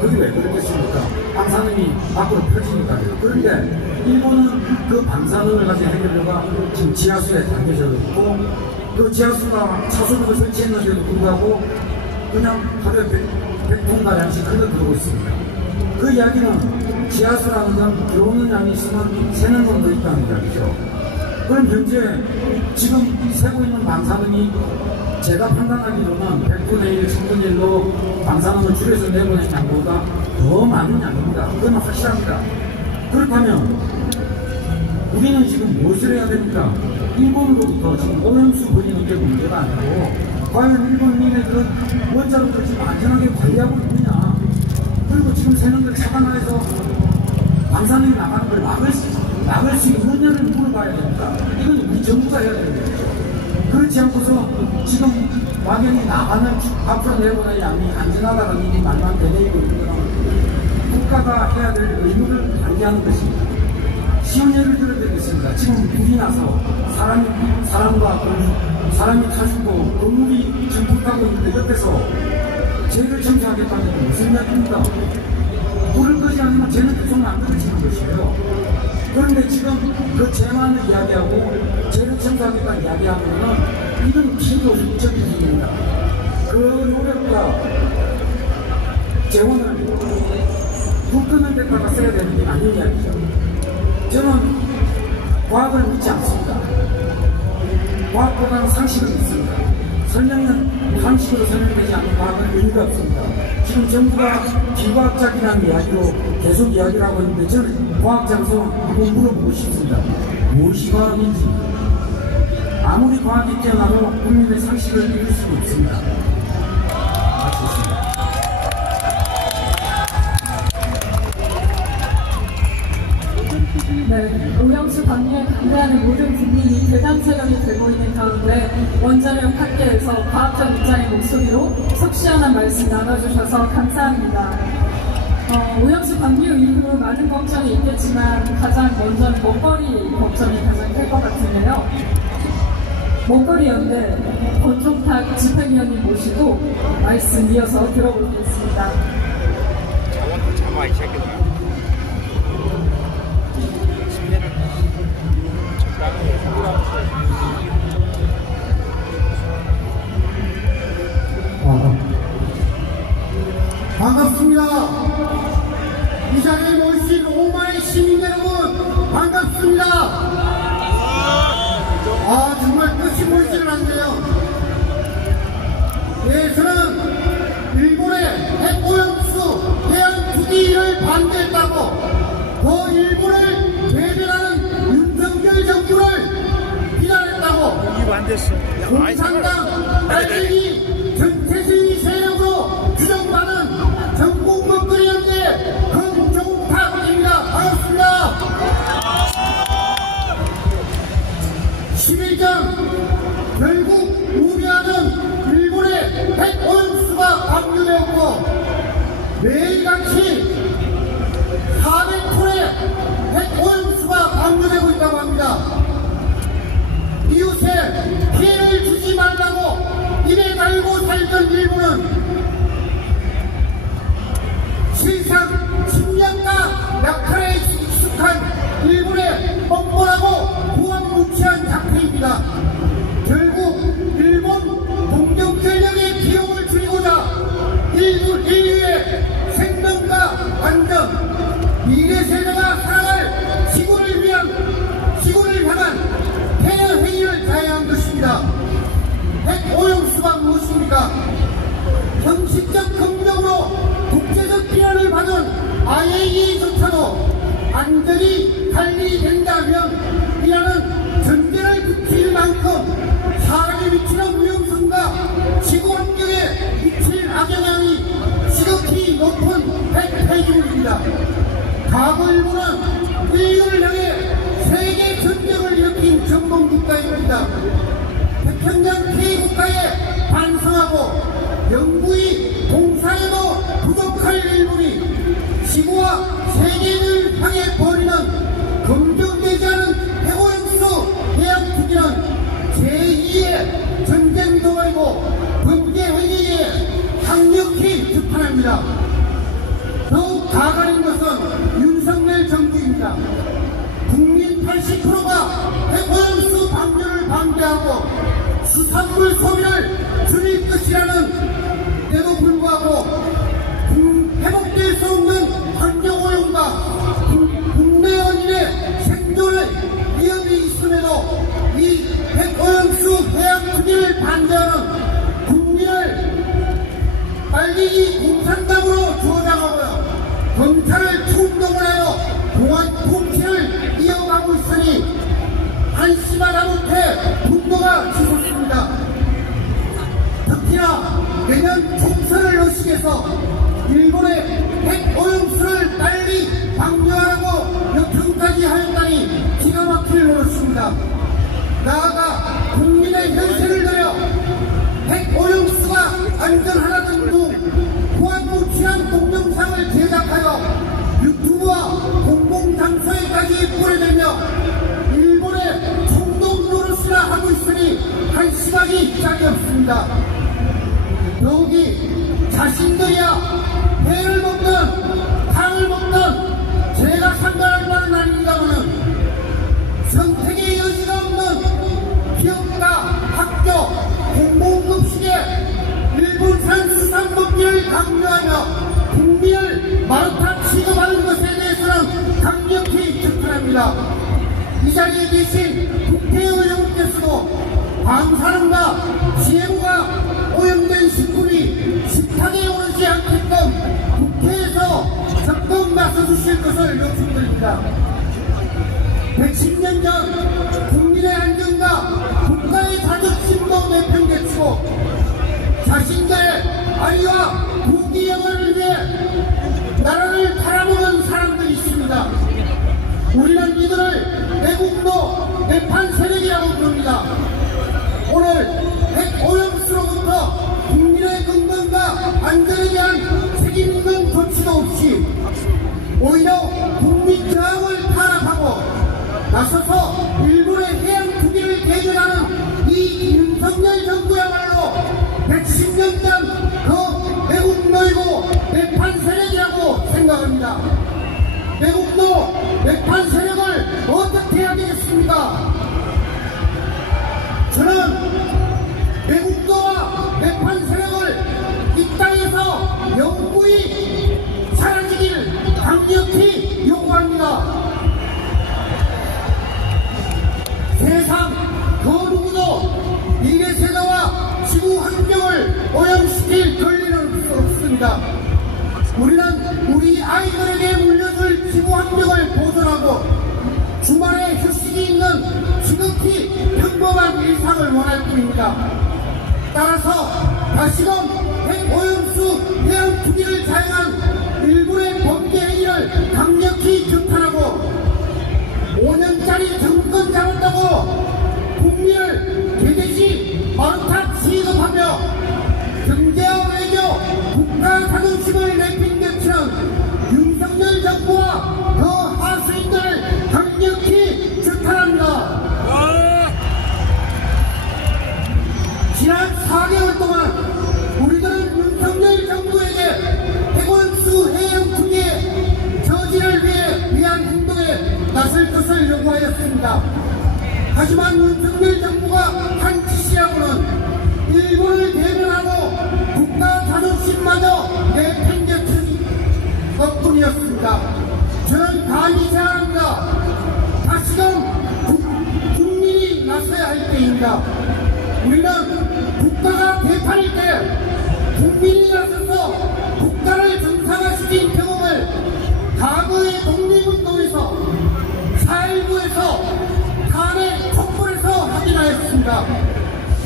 그게 왜 그랬겠습니까? 방사능이 밖으로 퍼지니까요. 그런데 일본은 그 방사능을 가진 해결료가 지금 지하수에 담겨져 있고 그 지하수가 차수로를 설치했는데도 불구하고 그냥 하루에 100톤가량씩 흘러들어오고 있습니다. 그 이야기는 지하수라는 건 들어오는 양이 있으면 새는 건 더 있다는 이야기죠. 그럼 현재 지금 새고 있는 방사능이 제가 판단하기로는 100분의 1, 1000분의 1로 방사능을 줄여서 내보낸 양보다 더 많은 양입니다. 그건 확실합니다. 그렇다면 우리는 지금 무엇을 해야 됩니까? 일본으로부터 지금 오염수 버리는 게 문제가 아니고 과연 일본 민들은 원자로를 지금 안전하게 관리하고 있느냐, 그리고 지금 새는 걸 차단해서 방사능이 나가는 걸 막을 수 있느냐를 물어봐야 됩니다. 이건 우리 정부가 해야 됩니다. 그렇지 않고서 지금 막연히 나가는 앞으로 내보낼 양이 안전하다는 일이 말만 되뇌이고 있는 건 국가가 해야 될 의무를 발휘하는 것입니다. 쉬운 예를 들어드리겠습니다. 지금 불이 나서 사람이 타주고 건물이 전폭하고 있는데 옆에서 죄를 청소하겠다는 게 무슨 이야기입니까? 불을 끄지 않으면 죄는 계속 만들어지는 것이에요. 그런데 지금 그 죄만을 이야기하고 죄를 청소하겠다는 이야기하면은 이건 비효율적인 일입니다. 그 노력과 재원을 불 끄는 데다가 써야 되는 게 아닌 이야기죠. 저는 과학을 믿지 않습니다. 과학보다는 상식을 믿습니다. 설명은 상식으로 설명되지 않는 과학은 의미가 없습니다. 지금 정부가 비과학적이라는 이야기로 계속 이야기를 하고 있는데 저는 과학자로서 한번 물어보고 싶습니다. 무엇이 과학인지. 아무리 과학이 뛰어나도 국민의 상식을 이길 수는 없습니다. 마치겠습니다. 네, 오염수 방류에 반대하는 모든 국민이 대담 세력이 되고 있는 가운데 원자력 학계에서 과학적 입장의 목소리로 속 시원한 말씀 나눠주셔서 감사합니다. 오염수 방류 이후 많은 걱정이 있겠지만 가장 먼저는 먹거리 걱정이 가장 클 것 같은데요. 먹거리 연대 권종탁 집행위원님 모시고 말씀 이어서 들어보겠습니다. 잠아 이 새끼들아. 반갑습니다. 이 자리에 모이신 5만의 시민 여러분 반갑습니다. 정말 끝이 보이지는 않네요. 예, 저는 일본의 핵오염수 해양 투기를 반대했다고 더 일본을 배변하는 윤석열 정부를 비난했다고 공산당 빨갱이 전체주의 세력으로 규정받는 전국 먹거리연대 권종탁입니다. 반갑습니다. 11점 결국 우려하는 일본의 핵오염수가 방류되었고 매일같이 400톤의 핵오염수가 방류되고 있다고 합니다. 실상 10년간 약탈에 익숙한 일본의 뻔뻔하고 무한무치한 작태입니다. 결국 일본 동경 전력의 비용을 줄이고자 인류의 생명과 안전, 미래 세대가 살아갈 지구를 향한 해녀 행위를 자행한 것입니다. 핵 오염수가 무엇입니까? 형식적 긍정으로 국제적 비난을 받은 IAEA조차도 안전이 관리된다면 이라는 전제를 붙일 만큼 사람이 미치는 위험성과 지구 환경에 미칠 악영향이 지극히 높은 핵 폐기물입니다. 과거 일본은 인류를 향해 세계 전쟁을 일으킨 전범 국가입니다. 태평양 피해국가에 반성하고 영구히 봉사해도 부족할 일본이 지구와 세계를 향해 벌이는 검증되지 않은 핵오염수 해양 투기는 제2의 전쟁 도발이고 범죄 행위에 강력히 비판합니다. 더욱 가관인 것은 윤석열 정부입니다. 국민 80%가 핵오염수 방류를 방대하고 수산물 소비를 줄일 것이라는 데도 불구하고 회복될 수 없는 환경오염과 국내 연인의 생존의 위험이 있음에도 이 핵오염수 해양 투기를 반대하는 국민을 빨리 이 공산당으로 조장하고요. 검찰을 충동하여 공안 통치를 이어가고 있으니 한심하다 못해 분노가 치솟습니다. 특히나 내년 총선을 의식해서 일본의 핵오염수를 빨리 방류하라고 요청까지 하였다니 기가 막힐 노릇입니다. 나아가 국민의 혈세를 들여 핵오염수가 안전하다는 둥 무한무치한 동영상을 제작하여 유튜브와 공공장소에까지 뿌려대며 일본의 총독 노릇이나 하고 있으니 한심하기 짝이 없습니다. 더욱이 자신들이야 회를 먹든 탕을 먹든 제가 상관할 바는 아닙니다마는 선택의 여지가 없는 기업가, 학교, 공공급식에 일본산 수산법규를 강조하며 국민을 마루타 취급하는 것에 대해서는 강력히 비판합니다. 이 자리에 계신 국회의원께서도 방사능과 GM과 오염된 식품이 식탁에 오르지 않게끔 국회에서 적극 나서주실 것을 요청드립니다. 110년 전 국민의 안전과 국가의 자존심도 내팽개치고 자신들의 아이와 부귀 영화를 위해 나라를 팔아먹은 사람들이 있습니다. 우리는 이들을 내국노 내판 세력이라고 부릅니다. 오늘 핵오염수로부터 국민의 건강과 안전에 대한 책임 있는 조치도 없이 오히려 국민 저항을 탄압하고 나서서 일본의 해양 투기를 개전하는 이 윤석열 정부야말로 110년 전 그 내국노이고 내판 세력이라고 생각합니다. 내국노 내판 세력을 어떻게 해야 되겠습니까? 저는 내국노와 내판 세력을 이 땅에서 영구히 사라지길 강력히 요구합니다. 세상 그 누구도 미래 세대와 지구 환경을 오염시킬 권리는 없습니다. 우리는 우리 아이들에게 물려줄 지구 환경을 보존하고 주말에 휴식이 있는 지극히 평범한 일상을 원할 뿐입니다. 따라서 다시금 핵오염수 해양 투기를 자행한 일본의 범죄 행위를 강력히 규탄하고 5년짜리 정권 잡았다고 국민을 개돼지 마루타 취급하며 경제와 외교, 국가 자존심을 내팽개치는 윤석열 정부와 그 하수인들을 강력히 규탄합니다. 지난 4개월 동안 우리들은 나설 것을 요구하였습니다. 하지만 윤석열 정부가 한 지시하고는 일본을 대변하고 국가 자존심마저 내팽개친 것뿐이었습니다. 저는 감히 제안합니다. 다시금 국민이 나서야 할 때입니다. 우리는 국가가 대판일 때 국민이 나서서 국가를 정상화시킨 경험을 과거의 독립운동에서 4.19에서 탄핵 촛불에서 확인하였습니다.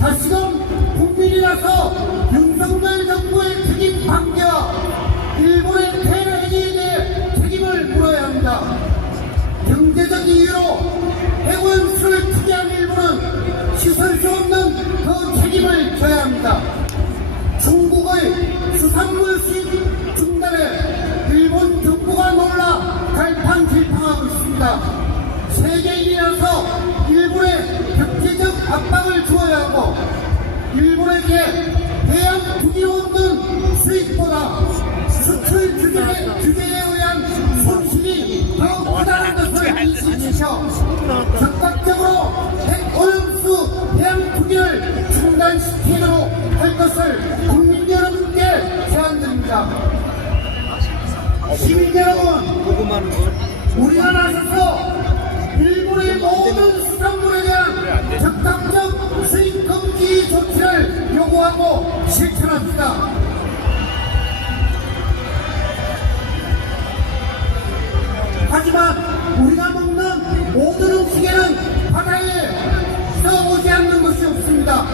다시금 국민이 나서 윤석열 정부의 책임 방기와 일본의 테러 행위에 대해 책임을 물어야 합니다. 경제적 이유로 해운수를 투기한 일본은 씻을 수 없는 그 책임을 져야 합니다. 중국의 수산물 수입 중단에 일본 정부가 놀라 갈팡질팡하고 있습니다. 세계인이라서 일본에 경제적 압박을 주어야 하고 일본에게 해양 투기로 얻는 수익보다 수출 규제에 의한 손실이 더 크다는 것을 인식시켜 적극적으로 핵오염수 해양 투기를 중단시키도록 할 것을 국민 여러분께 제안드립니다. 시민 여러분, 우리가 나서서 일본의 모든 수산물에 대한 적극적 수입 금지 조치를 요구하고 실천합시다. 하지만 우리가 먹는 모든 음식에는 바다에 오지 않는 것이 없습니다.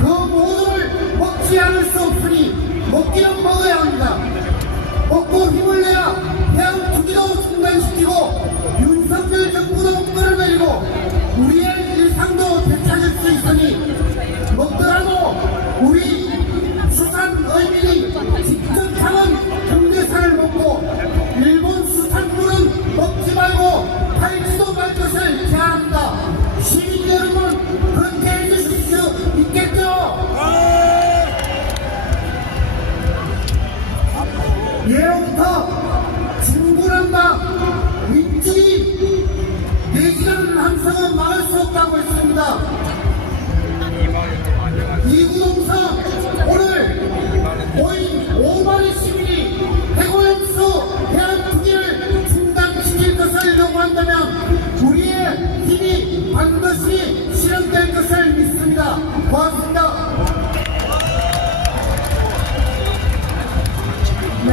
그 모두를 먹지 않을 수 없으니 먹기는 먹어야 합니다. 먹고 힘을 내야 해양 투기도 중단시키고 윤석열 정부도 끌어내리고 우리의 일상도 되찾을 수 있으니 먹더라도 우리 수산어민이 직접 참은 경제산을 먹고 일본 수산물은 먹지 말고 팔지도 말 것을 제안합니다. 시민 여러분, 그렇게 해주실 수 있겠죠? 예로부터 진군한다 민주주의 내지라는 함성은 막을 수 없다고 했습니다. 이구동성 오늘 5만의 시민이 해고염수 해안 투기를 중단시킬 것을 요구한다면 우리의 힘이 반드시 실현될 것을 믿습니다. 고맙습니다. 네,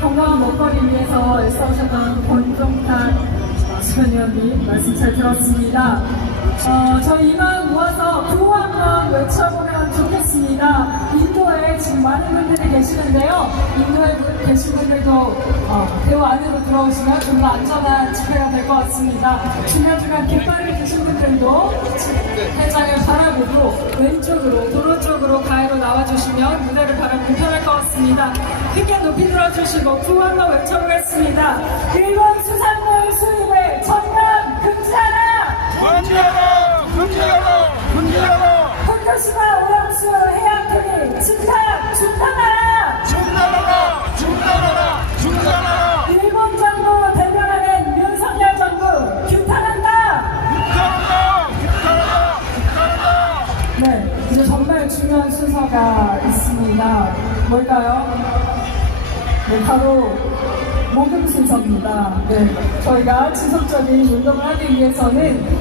건강한 먹거리 위해서 애써오셨던 권종탄 수변위원님 말씀 잘 들었습니다. 저희 이만 모아서 구호 한번 외쳐보면 좋겠습니다. 인도에 지금 많은 분들이 계시는데요. 인도에 계신 분들도 배우 안으로 들어오시면 좀 더 안전한 집회가 될 것 같습니다. 중간중간 깃발을 드신 분들도 회장을 바라보고 왼쪽으로 도로 쪽으로 가해로 나와주시면 무대를 바라보면 편할 것 같습니다. 크게 높이 들어주시고 구호 한번 외쳐보겠습니다. 일본 수산물 수입을 전면 금지하라! 금지하라! 흑도시마 오염수 해양 투기 중단하라! 중단하라! 일본 정부 대변하는 윤석열 정부 규탄한다! 네, 이제 정말 중요한 순서가 있습니다. 뭘까요? 네, 바로 모금 순서입니다. 네, 저희가 지속적인 운동을 하기 위해서는